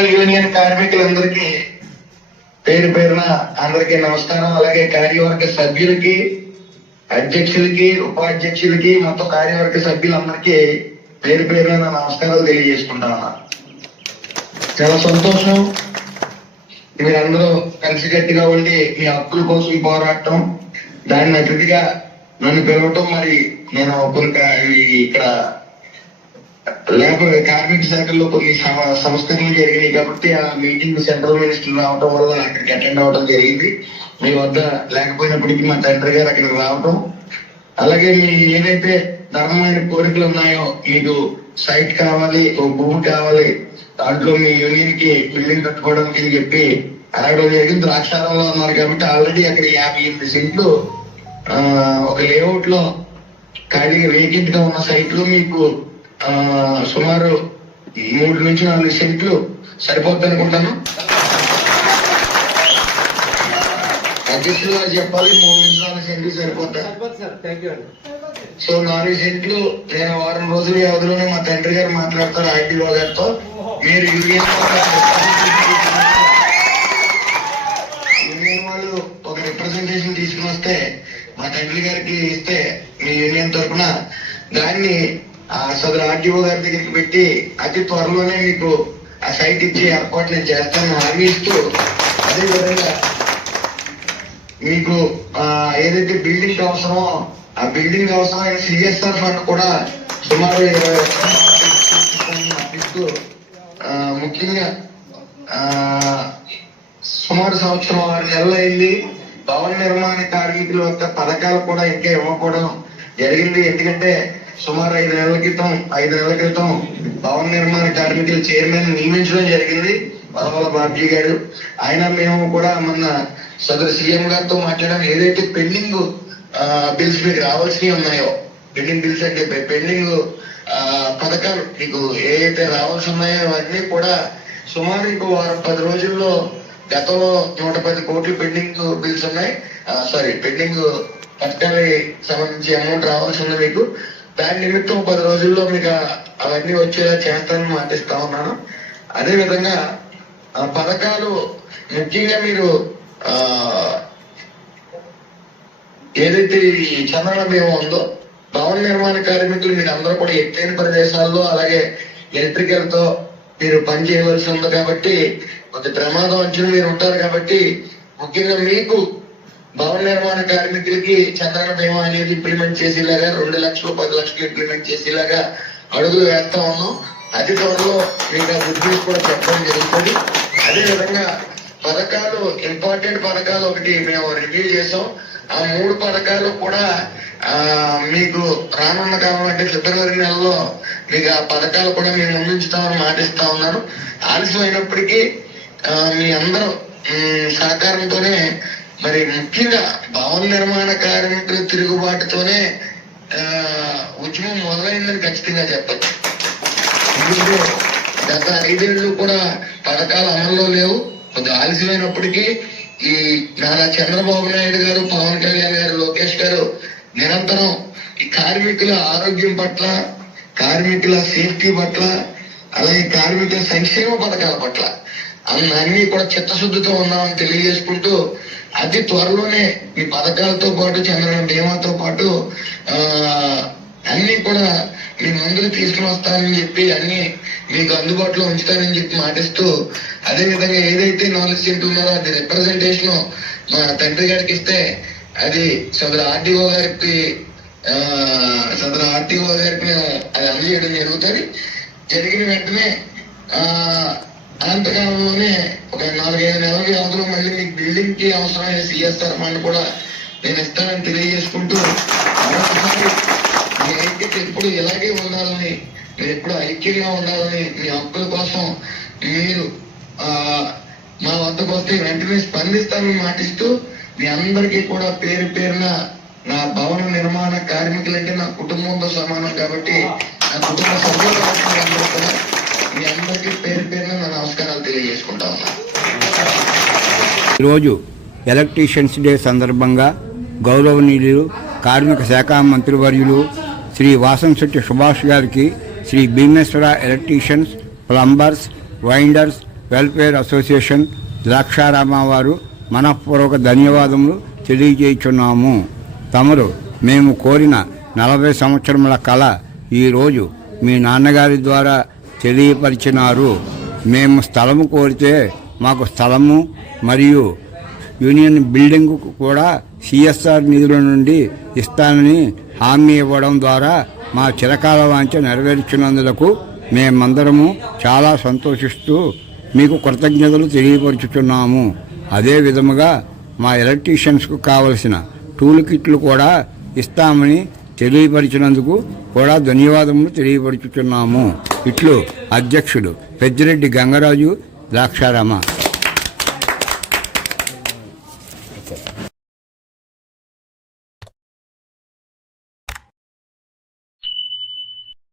Electrical union కార్మికులందరికీ పేరు పేరున అందరికీ నమస్కారం. అలాగే కార్యవర్గ సభ్యులకి, అధ్యక్షులకి, ఉపాధ్యక్షులకి, మొత్తం కార్యవర్గ సభ్యులందరికీ పేరు పేరున నమస్కారాలు తెలియజేసుకుంటాను. చాలా సంతోషం మీరందరూ కలిసికట్టుగా ఉండి మీ హక్కుల కోసం పోరాటం, దాన్ని అతిథిగా నన్ను పిలవటం. మరి నేను ఇక్కడ లేబర్ కార్మిక శాఖల్లో కొన్ని సంస్కరణలు జరిగినాయి కాబట్టి ఆ మీటింగ్ సెంట్రల్ మినిస్టర్ రావడం వల్ల అక్కడికి అటెండ్ అవ్వడం జరిగింది. మీ వద్ద లేకపోయినప్పటికీ మా తండ్రి గారు అక్కడికి రావటం, అలాగే మీ ఏదైతే ధర్మమైన కోరికలు ఉన్నాయో, మీకు సైట్ కావాలి, ఓ భూమి కావాలి, దాంట్లో మీ యూనియన్ కి బిల్డింగ్ కట్టుకోవడానికి అని చెప్పి అడగడం జరిగింది. ద్రాక్షారంలో ఉన్నారు కాబట్టి ఆల్రెడీ అక్కడ 58 సెంట్లు ఒక లేఅవుట్ లో ఖాళీగా వేకెంట్ గా ఉన్న సైట్ లో మీకు సుమారు 3 నుంచి 4 సెంట్లు సరిపోద్ది అనుకుంటాను. అధ్యక్షులు గారు చెప్పాలి, 3 నుంచి 4 సెంట్లు సరిపోతా. సో 4 సెంట్లు నేను వారం రోజుల వ్యవధిలోనే మా తండ్రి గారు మాట్లాడతారు ఆర్టీఓ గారితో. మీరు యూనియన్ వాళ్ళు ఒక రిప్రజెంటేషన్ తీసుకుని వస్తే మా తండ్రి గారికి ఇస్తే మీ యూనియన్ తరఫున దాన్ని సదరు ఆర్టీఓ గారి దగ్గరికి పెట్టి అతి త్వరలోనే మీకు ఆ సైట్ ఇచ్చి ఏర్పాటు నేను చేస్తాను హామీ ఇస్తూ, అదేవిధంగా మీకు ఏదైతే బిల్డింగ్ అవసరమో ఆ బిల్డింగ్ అవసరమైన సిఎస్ఆర్ ఫండ్ కూడా సుమారు 20 లక్షలు ముఖ్యంగా సుమారు 1 సంవత్సరం 6 నెలలు అయింది. భవన నిర్మాణ కార్మికుల యొక్క పథకాలు కూడా ఇంకా ఇవ్వకపోవడం జరిగింది. ఎందుకంటే సుమారు 5 నెలల క్రితం భవన నిర్మాణ కార్మికుల చైర్మన్ నియమించడం జరిగింది వరవల బాబ్జీ గారు. ఆయన మేము కూడా మొన్న సదరు సీఎం గారితో మాట్లాడడం, ఏదైతే పెండింగ్ బిల్స్ మీకు రావాల్సినవి ఉన్నాయో, పెండింగ్ బిల్స్ అంటే పెండింగ్ పథకాలు మీకు ఏదైతే రావాల్సి ఉన్నాయో అవన్నీ కూడా సుమారు ఇంకో 10 రోజుల్లో గతంలో 110 కోట్లు పెండింగ్ బిల్స్ ఉన్నాయి. పెండింగ్ పథకాలకి సంబంధించి అమౌంట్ రావాల్సి ఉంది మీకు. దాని నిమిత్తం 10 రోజుల్లో మీకు అవన్నీ వచ్చేలా చేస్తానని మాటిస్తా ఉన్నాను. అదేవిధంగా పథకాలు ముఖ్యంగా మీరు ఏదైతే ఈ చంద్రన బీమా ఉందో, భవన నిర్మాణ కార్మికులు మీరు అందరూ కూడా ఎత్తైన ప్రదేశాల్లో అలాగే ఎలక్ట్రికల్ తో మీరు పని చేయవలసి ఉంది కాబట్టి కొంచెం ప్రమాదం అంచున మీరు ఉంటారు కాబట్టి ముఖ్యంగా మీకు భవన నిర్మాణ కార్మికులకి చంద్రన బీమా అనేది ఇంప్లిమెంట్ చేసేలాగా 2 లక్షలు 10 లక్షలు ఇంప్లిమెంట్ చేసేలాగా అడుగులు వేస్తా ఉన్నాం. అతి త్వరలో మీకు ఆ గుడ్ న్యూస్ కూడా చెప్పడం జరుగుతుంది. అదేవిధంగా పథకాలు, ఇంపార్టెంట్ పథకాలు ఒకటి మేము రివ్యూ చేసాం. ఆ 3 పథకాలు కూడా మీకు రానున్న కాలం అంటే ఫిబ్రవరి నెలలో మీకు ఆ పథకాలు కూడా మేము అందించుతామని మాటిస్తా ఉన్నాను. ఆలస్యం అయినప్పటికీ మీ అందరూ సహకారంతోనే, మరి ముఖ్యంగా భవన నిర్మాణ కార్మికుల తిరుగుబాటుతోనే ఉద్యమం మొదలైందని ఖచ్చితంగా చెప్పచ్చు. ఎందుకంటే గత 5 ఏళ్ళు కూడా పథకాలు అమల్లో లేవు. కొద్దిగా ఆలస్యమైనప్పటికీ ఈ నారా చంద్రబాబు నాయుడు గారు, పవన్ కళ్యాణ్ గారు, లోకేష్ గారు నిరంతరం ఈ కార్మికుల ఆరోగ్యం పట్ల, కార్మికుల సేఫ్టీ పట్ల, అలాగే కార్మికుల సంక్షేమ పథకాల పట్ల అన్ని కూడా చిత్తశుద్ధితో ఉన్నామని తెలియజేసుకుంటూ, అతి త్వరలోనే ఈ పథకాలతో పాటు చంద్రన బీమాతో పాటు అన్ని కూడా మీ ముందుకు తీసుకుని వస్తానని చెప్పి అన్ని మీకు అందుబాటులో ఉంచుతానని చెప్పి మాటిస్తూ, అదేవిధంగా ఏదైతే 4 సెంట్లు ఉన్నారో అది రిప్రజెంటేషన్ మా తండ్రి గారికి ఇస్తే అది సదరు ఆర్టీఓ గారికి మేము అది అందజేయడం జరుగుతుంది. జరిగిన వెంటనే అనంతకాలంలోనే ఒక 4-5 నెలల వ్యవధిలో మళ్ళీ మీకు బిల్డింగ్ కి అవసరమైన సిఎస్ఆర్ ఫండ్ కూడా నేను ఇస్తానని తెలియజేసుకుంటూ, మీ ఐక్యత ఎప్పుడు ఇలాగే ఉండాలని, మీరు ఎప్పుడు ఐక్యంగా ఉండాలని, మీ హక్కుల కోసం మీరు మా వద్దకు వస్తే వెంటనే స్పందిస్తామని మాటిస్తూ, మీ అందరికీ కూడా పేరు పేరున నా భవన నిర్మాణ కార్మికులంటే నా కుటుంబంతో సమానం కాబట్టి నా కుటుంబ సభ్యులు కూడా మీ అందరికీ పేరు పేరున నా నమస్కారాలు తెలియజేసుకుంటా ఉన్నా. ఈరోజు ఎలక్ట్రీషియన్స్ డే సందర్భంగా గౌరవనీయులు కార్మిక శాఖ మంత్రివర్యులు శ్రీ వాసంశెట్టి సుభాష్ గారికి Shri Bheemeswara electricians, plumbers, winders welfare association Draksharama వారు మనఃపూర్వక ధన్యవాదములు తెలియజేయుచున్నాము. తమరు మేము కోరిన 40 సంవత్సరముల కళ ఈరోజు మీ నాన్నగారి ద్వారా తెలియపరిచినారు. మేము స్థలము కోరితే మాకు స్థలము మరియు యూనియన్ బిల్డింగ్ కూడా సిఎస్ఆర్ నిధుల నుండి ఇస్తానని హామీ ఇవ్వడం ద్వారా మా చిరకాల వాంఛ నెరవేర్చినందుకు మేమందరము చాలా సంతోషిస్తూ మీకు కృతజ్ఞతలు తెలియపరుచుతున్నాము. అదే విధముగా మా ఎలక్ట్రీషియన్స్కు కావలసిన టూల్ కిట్లు కూడా ఇస్తామని తెలియపరిచినందుకు కూడా ధన్యవాదములు తెలియపరుచుతున్నాము. ఇట్లు అధ్యక్షుడు పెద్దిరెడ్డి గంగరాజు, ద్రాక్షారామ.